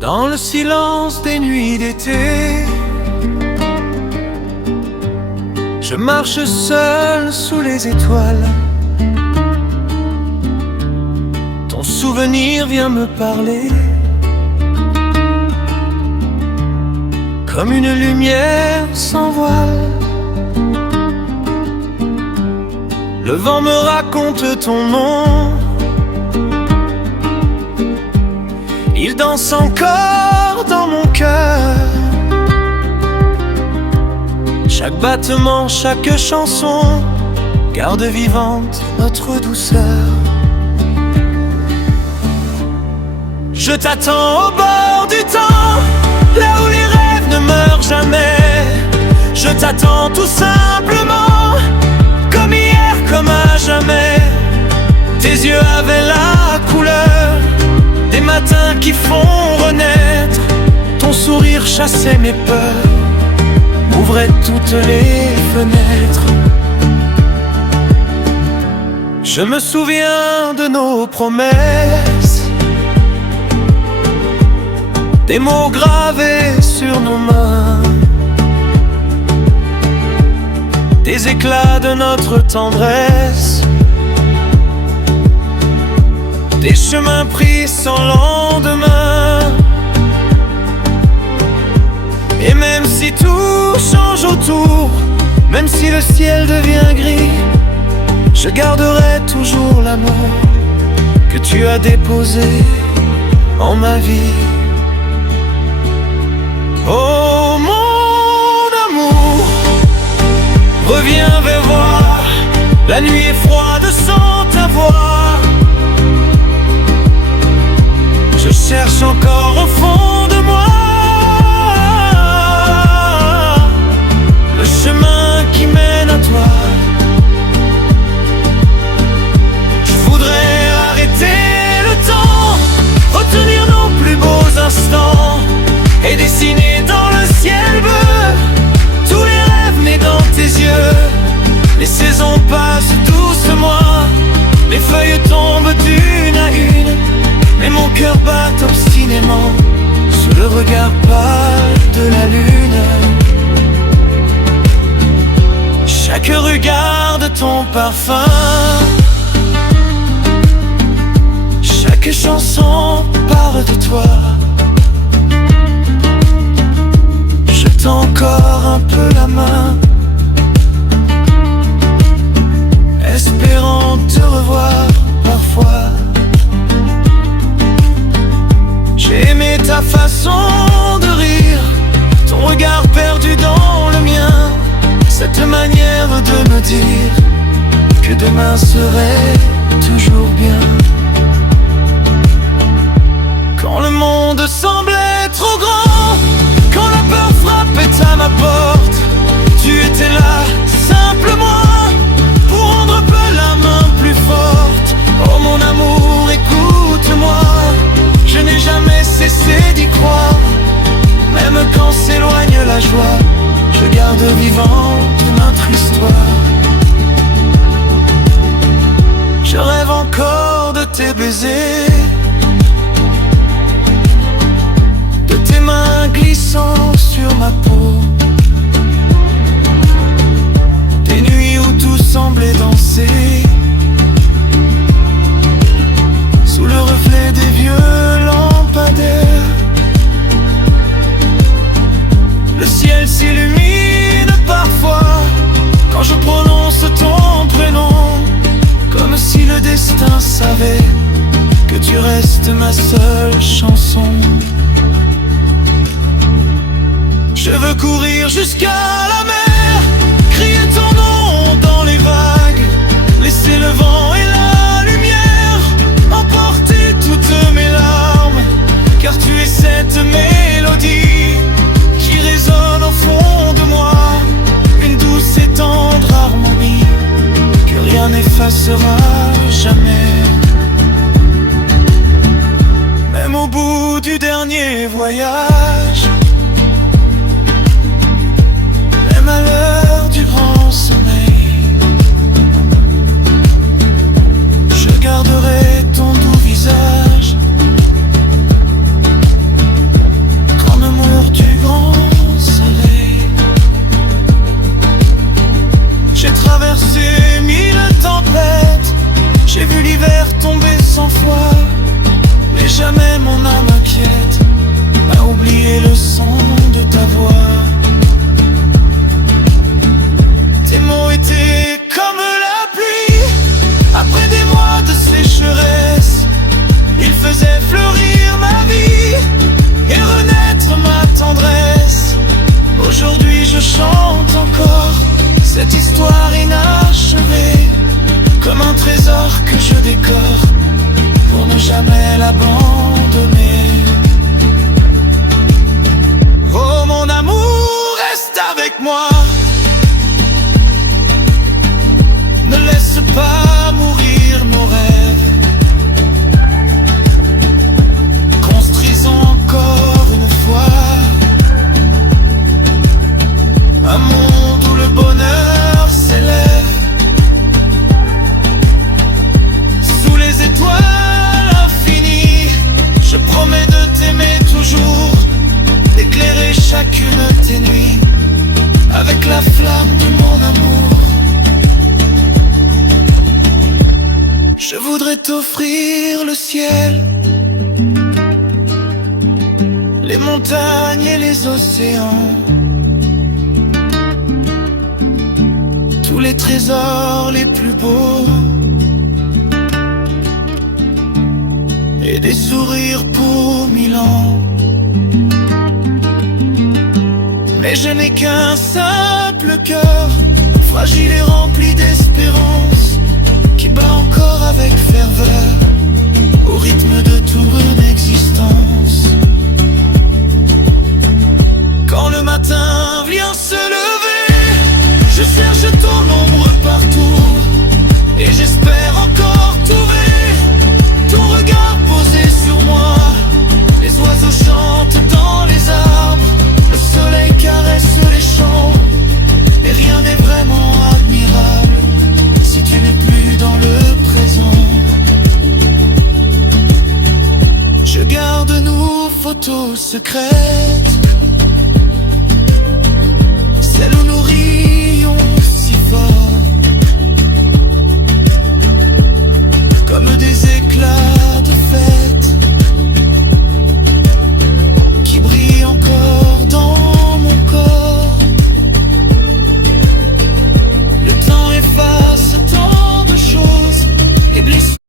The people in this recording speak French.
Dans le silence des nuits d'été, je marche seul sous les étoiles. Ton souvenir vient me parler, comme une lumière sans voile. Le vent me raconte ton nom, il danse encore dans mon cœur. Chaque battement, chaque chanson garde vivante notre douceur. Je t'attends au bord du temps, là où les rêves ne meurent jamais. Je t'attends tout simplement, comme hier, comme à jamais. Tes yeux avaient la couleur des matins qui font renaître. Ton sourire chassait mes peurs, ouvrait toutes les fenêtres. Je me souviens de nos promesses, des mots gravés sur nos mains, des éclats de notre tendresse, des chemins pris sans lendemain. Et même si tout change autour, même si le ciel devient gris, je garderai toujours l'amour que tu as déposé en ma vie. Oh mon amour, reviens vers moi, la nuit est froide sans ta voix. Je cherche encore au fond de moi le chemin qui mène à toi. Je voudrais arrêter le temps, retenir nos plus beaux instants et dessiner dans le ciel bleu tous les rêves nés dans tes yeux. Les saisons passent doucement, les feuilles tombent d'une à une, mais mon cœur bat obstinément sous le regard pâle de la lune. Chaque rue garde ton parfum, chaque chanson parle de toi. Je tends encore un peu la main, espérant te revoir parfois. J'ai aimé ta façon de rire, ton regard perdu dans le mien, cette manière de me dire que demain serait toujours bien. Quand le monde semblait trop grand, quand la peur frappait à ma porte, tu étais là simplement pour rendre un peu la main plus forte. Oh mon amour, écoute-moi, je n'ai jamais cessé d'y croire. Même quand s'éloigne la joie, je garde vivante notre histoire. Je rêve encore de tes baisers, de tes mains glissant sur ma peau, des nuits où tout semblait danser sous le reflet des vieux lampadaires. Le ciel s'illumine parfois quand je prononce ton prénom, comme si le destin savait que tu restes ma seule chanson. Je veux courir jusqu'à la mer, crier ton nom dans les vagues, laisser le vent et la lumière emporter toutes mes larmes, car tu es cette mélodie qui résonne au fond de moi, une douce et tendre harmonie que rien n'effacera jamais. Même au bout du dernier voyage, même à l'heure du grand sommeil, je garderai ton doux visage cette histoire inachevée, comme un trésor que je décore pour ne jamais l'abandonner. Oh mon amour, reste avec moi, ne laisse pas mourir nos rêves. Construisons encore une fois un monde où le bonheur s'élève. Sous les étoiles infinies, je promets de t'aimer toujours, d'éclairer chacune de tes nuits avec la flamme de mon amour. Je voudrais t'offrir le ciel, les montagnes et les océans, tous les trésors les plus beaux, et des sourires pour 1000 ans. Mais je n'ai qu'un simple cœur, fragile et rempli d'espérance, qui bat encore avec ferveur au rythme de toute une existence. Quand le matin vient se lever, je cherche ton ombre partout, et j'espère encore trouver ton regard posé sur moi. Les oiseaux chantent dans les arbres, le soleil caresse les champs, mais rien n'est vraiment admirable si tu n'es plus dans le présent. Je garde nos photos secrètes